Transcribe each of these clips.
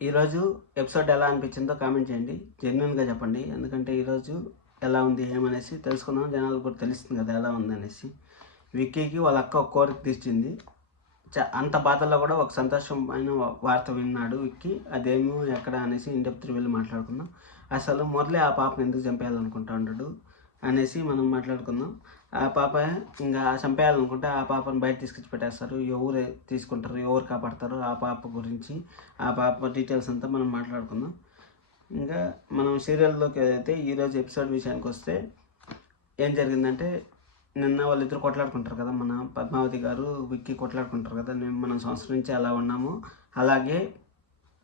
ఈరోజు ఎపిసోడ్ ఎలా అనిపించిందో కామెంట్ చేయండి. జెన్యున్గా చెప్పండి. ఎందుకంటే ఈరోజు ఎలా ఉంది ఏమనేసి తెలుసుకుందాం. జనాలకు కూడా తెలుస్తుంది కదా ఎలా ఉందనేసి. విక్కీకి వాళ్ళ అక్క ఒక కోరిక తీర్చింది. అంత బాధల్లో కూడా ఒక సంతోషమైన వార్త విన్నాడు విక్కీ. అదేమో ఎక్కడ అనేసి ఇండెప్త్ వెళ్ళి మాట్లాడుకుందాం. అసలు మొదలే ఆ పాపను ఎందుకు చంపేయాలనుకుంటా ఉన్నాడు అనేసి మనం మాట్లాడుకుందాం. ఆ పాప ఇంకా చంపేయాలనుకుంటే ఆ పాపను బయట తీసుకొచ్చి పెట్టేస్తారు. ఎవరు తీసుకుంటారు, ఎవరు కాపాడతారు, ఆ పాప గురించి ఆ పాప డీటెయిల్స్ అంతా మనం మాట్లాడుకుందాం. ఇంకా మనం సీరియల్లోకి అయితే ఈరోజు ఎపిసోడ్ విషయానికి వస్తే ఏం జరిగిందంటే, నిన్న వాళ్ళిద్దరు కొట్లాడుకుంటారు కదా, మన పద్మావతి గారు విక్కీ కొట్లాడుకుంటారు కదా. మనం సంవత్సరం నుంచి అలా ఉన్నాము, అలాగే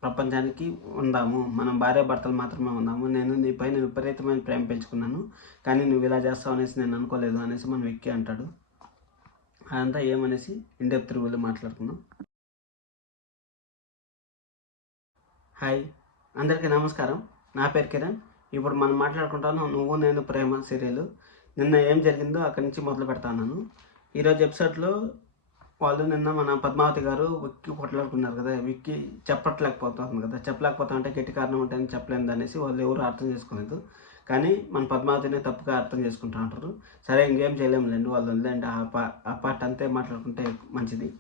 ప్రపంచానికి ఉందాము, మనం భార్య భర్తలు మాత్రమే ఉందాము. నేను నీపైన విపరీతమైన ప్రేమ పెంచుకున్నాను, కానీ నువ్వు ఇలా చేస్తావు అనేసి నేను అనుకోలేదు అనేసి మన విక్కీ అంటాడు. అదంతా ఏమనేసి ఇండెప్త్ రివ్యూలో మాట్లాడుకుందాం. హాయ్, అందరికీ నమస్కారం. నా పేరు కిరణ్. ఇప్పుడు మనం మాట్లాడుకుంటాను నువ్వు నేను ప్రేమ సీరియల్. నిన్న ఏం జరిగిందో అక్కడి నుంచి మొదలు పెడతాను. ఈరోజు ఎపిసోడ్లో వాళ్ళు నిన్న మన పద్మావతి గారు విక్కీ కొట్లాడుకున్నారు కదా. విక్కీ చెప్పలేకపోతుంది కదా. చెప్పలేకపోతా అంటే గట్టి కారణం ఉంటాయని చెప్పలేదు అనేసి వాళ్ళు ఎవరు అర్థం చేసుకోలేదు. కానీ మన పద్మావతిని తప్పుగా అర్థం చేసుకుంటూ ఉంటారు. సరే, ఇంకేం చేయలేములేండి, వాళ్ళు వదిలేండి. ఆ పార్ట్ అంతే మాట్లాడుకుంటే మంచిది.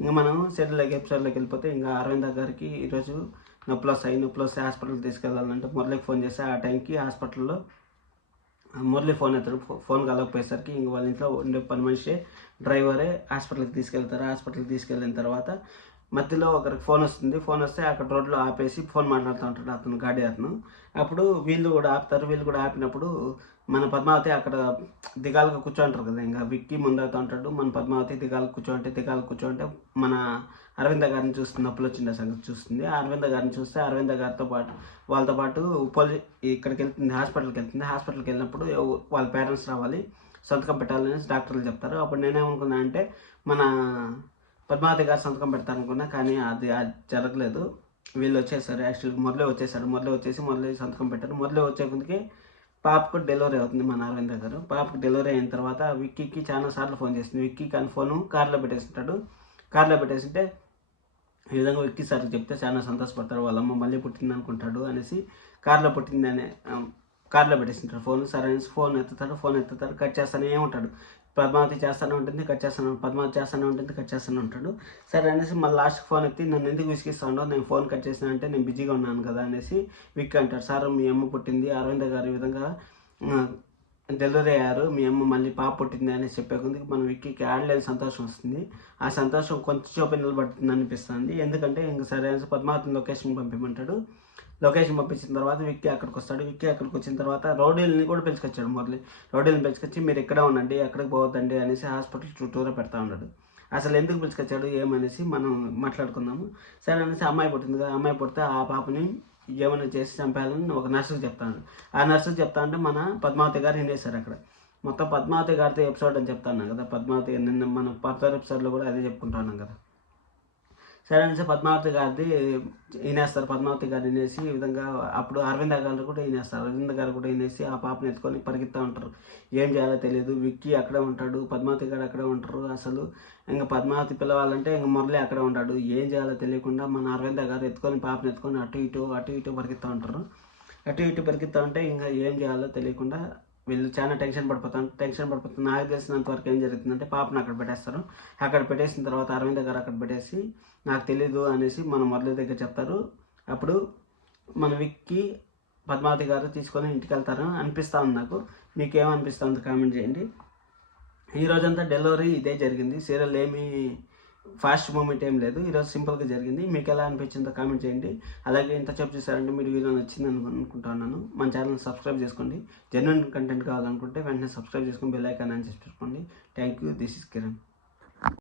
ఇంకా మనం సీరియల్లోకి ఎపిసోడ్లోకి వెళ్ళిపోతే, ఇంకా అరవింద గారికి ఈరోజు నొప్పులు వస్తాయి హాస్పిటల్కి తీసుకెళ్ళాలంటే మురళికి ఫోన్ చేస్తే ఆ టైంకి హాస్పిటల్లో మురళి ఫోన్ ఎత్తాడు. ఫోన్ కలగపోయేసరికి ఇంక వాళ్ళ ఇంట్లో ఉండే పని మనిషి డ్రైవరే హాస్పిటల్కి తీసుకెళ్తారు. హాస్పిటల్కి తీసుకెళ్ళిన తర్వాత మధ్యలో ఒకరికి ఫోన్ వస్తుంది. ఫోన్ వస్తే అక్కడ రోడ్లో ఆపేసి ఫోన్ మాట్లాడుతూ ఉంటాడు అతను, గాడి అతను. అప్పుడు వీళ్ళు కూడా ఆపుతారు. వీళ్ళు కూడా ఆపినప్పుడు మన పద్మావతి అక్కడ దిగాలుగా కూర్చోంటారు కదా. ఇంకా విక్కీ ముందవుతూ ఉంటాడు. మన పద్మావతి దిగాలు కూర్చోంటే మన అరవింద గారిని చూస్తుంది. నొప్పులు వచ్చిండే సంగతి చూస్తుంది. అరవింద గారిని చూస్తే అరవింద గారితో పాటు వాళ్ళతో పాటు ఇక్కడికి వెళ్తుంది, హాస్పిటల్కి వెళ్ళినప్పుడు వాళ్ళ పేరెంట్స్ రావాలి, సంతకం పెట్టాలని డాక్టర్లు చెప్తారు. అప్పుడు నేనేమనుకున్నా అంటే మన పద్మావతి గారు సంతకం పెడతారనుకున్నా, కానీ అది జరగలేదు. వీళ్ళు వచ్చేసారు. యాక్చువల్గా మురళి వచ్చేసి సంతకం పెట్టారు. మురళి వచ్చే ముందుకి పాపకు డెలివరీ అవుతుంది మన అరవింద గారు. పాపకు డెలివరీ అయిన తర్వాత విక్కీకి చాలా సార్లు ఫోన్ చేస్తుంది. విక్కీ కానీ ఫోను కార్లో పెట్టేసింటే ఈ విధంగా విక్కీ సార్కి చెప్తే చాలా సంతోషపడతారు. వాళ్ళ అమ్మ మళ్ళీ పుట్టింది అనుకుంటాడు అనేసి కార్లో పెట్టేసింటారు ఫోన్. సరే అనేసి ఫోన్ ఎత్తుతాడు. కట్ చేస్తానే ఉంటాడు. పద్మావతి చేస్తూనే ఉంటుంది, కట్ చేస్తూనే ఉంటాడు. సరే అనేసి మళ్ళీ లాస్ట్ ఫోన్ ఎత్తి, నన్ను ఎందుకు విసిగిస్తాడో, నేను ఫోన్ కట్ చేసినా అంటే నేను బిజీగా ఉన్నాను కదా అనేసి విక్కీ అంటాడు. సార్, మీ అమ్మ పుట్టింది, అరవింద గారు ఈ విధంగా డెలివరీ అయ్యారు, మీ అమ్మ మళ్ళీ పాప పుట్టింది అని చెప్పే కొద్దికి మన విక్కీకి ఆడలేని సంతోషం వస్తుంది. ఆ సంతోషం కొంచెం చూపే నిలబడుతుంది అనిపిస్తుంది. ఎందుకంటే ఇంక సరే అనేసి పద్మావతిని లొకేషన్ పంపించమంటాడు. లొకేషన్ పంపించిన తర్వాత విక్కీ అక్కడికి వస్తాడు. వచ్చిన తర్వాత రౌడీలని కూడా పిలుచుకొచ్చాడు మురళి. రౌడీలను పిలుచుకొచ్చి మీరు ఎక్కడ ఉండండి, ఎక్కడికి పోవద్దండి అనేసి హాస్పిటల్ చుట్టూరా పెడతా ఉన్నాడు. అసలు ఎందుకు పిలుచుకొచ్చాడు ఏమనేసి మనం మాట్లాడుకుందాము. సరే అనేసి అమ్మాయి పుట్టింది కదా, అమ్మాయి పుడితే ఆ పాపని ఏమైనా చేసి చంపాలని ఒక నర్సుకి చెప్తాను. ఆ నర్సుకి చెప్తా అంటే మన పద్మావతి గారు వినేశారు. అక్కడ మొత్తం పద్మావతి గారితో ఎపిసోడ్ అని చెప్తాను కదా. పద్మావతి నిన్న మనం పర్సర్ ఎపిసోడ్లో కూడా అదే చెప్పుకుంటున్నాం కదా. సరే అనేసి పద్మావతి గారిది వినేస్తారు. పద్మావతి గారు వినేసి ఈ విధంగా అప్పుడు అరవింద గారు కూడా వినేసి ఆ పాపను ఎత్తుకొని పరిగెత్తా ఉంటారు. ఏం చేయాలో తెలియదు. విక్కీ అక్కడే ఉంటాడు, పద్మావతి గారు అక్కడే ఉంటారు. అసలు ఇంకా పద్మావతి పిలవాలంటే ఇంకా మురళి అక్కడే ఉంటాడు. ఏం చేయాలో తెలియకుండా మన అరవింద గారు పాపను ఎత్తుకొని అటు ఇటు పరిగెత్తా ఉంటారు. పరిగెత్తా ఉంటే ఇంకా ఏం చేయాలో తెలియకుండా వీళ్ళు చాలా టెన్షన్ పడిపోతారు. నాకు తెలిసినంత వరకు ఏం జరుగుతుందంటే, పాపను అక్కడ పెట్టేస్తారు. అక్కడ పెట్టేసిన తర్వాత అరవింద గారు అక్కడ పెట్టేసి నాకు తెలీదు అనేసి మన మురళి దగ్గర చెప్తారు. అప్పుడు మన విక్కీ పద్మావతి గారు తీసుకొని ఇంటికి వెళ్తారు అనిపిస్తూ ఉంది నాకు. మీకేమనిపిస్తుంది కామెంట్ చేయండి. ఈరోజంతా డెలివరీ ఇదే జరిగింది. సీరియల్ ఏమీ ఫాస్ట్ మూమెంట్ ఏం లేదు. ఈరోజు సింపుల్గా జరిగింది. మీకు ఎలా అనిపించిందో కామెంట్ చేయండి. అలాగే ఇంత చెప్పు చూసారంటే మీరు వీడియో నచ్చింది అనుకుంటున్నాను. మన ఛానల్ సబ్స్క్రైబ్ చేసుకోండి. జెన్యున్ కంటెంట్ కావాలనుకుంటే వెంటనే సబ్స్క్రైబ్ చేసుకొని బెల్ ఐకాన్ ఆన్ చేసి పెట్టుకోండి. Thank you. This is Kiran.